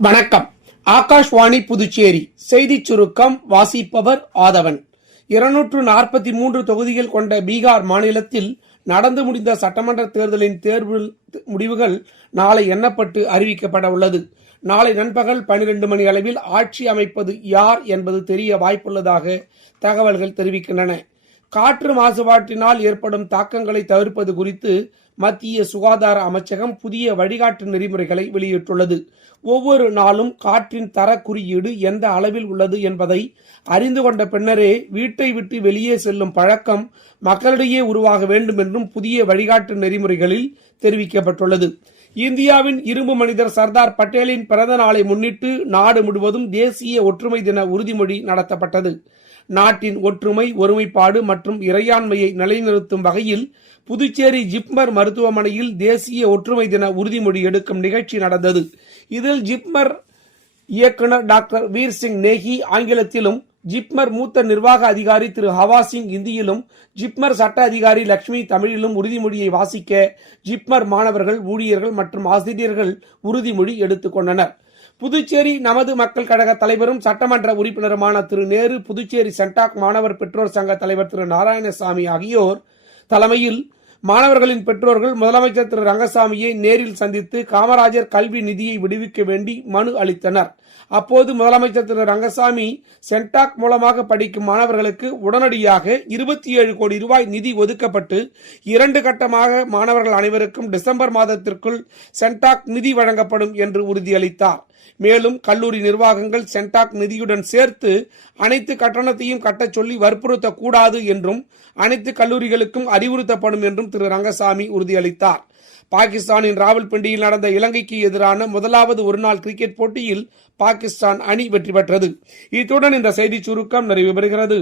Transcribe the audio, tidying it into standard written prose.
வணக்கம். ஆகாஷ்வாணி புதுச்சேரி செய்திச் சுருக்கம் வாசிப்பவர் ஆதவன். 243 தொகுதிகள் கொண்ட பீகார் மாநிலத்தில் நடந்து முடிந்த சட்டமன்ற தேர்தலின் தேர்வு முடிவுகள் நாளை எண்ணப்பட்டு அறிவிக்கப்பட உள்ளது. நாளை நண்பகல் 12 மணி அளவில் ஆட்சி அமைப்பது யார் என்பது தெரிய வாய்ப்புள்ளதாக தகவல்கள் தெரிவிக்கின்றன. காற்று மாசுபாட்டினால் ஏற்படும் தாக்கங்களை தவிர்ப்பது குறித்து மத்திய சுகாதார அமைச்சகம் புதிய வழிகாட்டு நெறிமுறைகளை வெளியிட்டுள்ளது. ஒவ்வொரு நாளும் காற்றின் தர குறியீடு எந்த அளவில் உள்ளது என்பதை அறிந்து கொண்ட பின்னரே வீட்டை விட்டு வெளியே செல்லும் பழக்கம் மக்களிடையே உருவாக வேண்டும் என்றும் புதிய வழிகாட்டு நெறிமுறைகளில் தெரிவிக்கப்பட்டுள்ளது. இந்தியாவின் இரும்பு மனிதர் சர்தார் பட்டேலின் பிறந்த நாளை முன்னிட்டு நாடு முழுவதும் தேசிய ஒற்றுமை தின உறுதிமொழி நடத்தப்பட்டது. நாட்டின் ஒற்றுமை, ஒருமைப்பாடு மற்றும் இறையாண்மையை நிலைநிறுத்தும் வகையில் புதுச்சேரி ஜிப்மர் மருத்துவமனையில் தேசிய ஒற்றுமை தின உறுதிமொழி எடுக்கும் நிகழ்ச்சி நடந்தது. இதில் ஜிப்மர் இயக்குநர் டாக்டர் வீர் சிங் நேகி ஆங்கிலத்திலும், ஜிப்மர் மூத்த நிர்வாக அதிகாரி திரு ஹவா சிங் இந்தியிலும், ஜிப்மர் சட்ட அதிகாரி லட்சுமி தமிழிலும் உறுதிமொழியை வாசிக்க ஜிப்மர் மாணவர்கள், ஊழியர்கள் மற்றும் ஆசிரியர்கள் உறுதிமொழி எடுத்துக் கொண்டனர். புதுச்சேரி நமது மக்கள் கழக தலைவரும் சட்டமன்ற உறுப்பினருமான திரு நேரு, புதுச்சேரி சென்டாக் மாணவர் பெற்றோர் சங்க தலைவர் திரு நாராயணசாமி ஆகியோர் தலைமையில் மாணவர்களின் பெற்றோர்கள் முதலமைச்சர் திரு ரங்கசாமியை நேரில் சந்தித்து காமராஜர் கல்வி நிதியை விடுவிக்க வேண்டி மனு அளித்தனர். அப்போது முதலமைச்சர் திரு ரங்கசாமி சென்டாக் மூலமாக படிக்கும் மாணவர்களுக்கு உடனடியாக 27 கோடி ரூபாய் நிதி ஒதுக்கப்பட்டு 2 கட்டமாக மாணவர்கள் அனைவருக்கும் டிசம்பர் மாதத்திற்குள் சென்டாக் நிதி வழங்கப்படும் என்று உறுதியளித்தார். மேலும் கல்லூரி நிர்வாகங்கள் சென்டாக் நிதியுடன் சேர்த்து அனைத்து கட்டணத்தையும் கட்டச் சொல்லி வற்புறுத்தக்கூடாது என்றும் அனைத்து கல்லூரிகளுக்கும் அறிவுறுத்தப்படும் என்றும் திரு ரங்கசாமி உறுதியளித்தார். பாகிஸ்தானின் ராவல்பிண்டியில் நடந்த இலங்கைக்கு எதிரான முதலாவது ஒருநாள் கிரிக்கெட் போட்டியில் பாகிஸ்தான் அணி வெற்றி பெற்றது. இத்துடன் இந்த செய்திச் சுருக்கம் நிறைவு பெறுகிறது.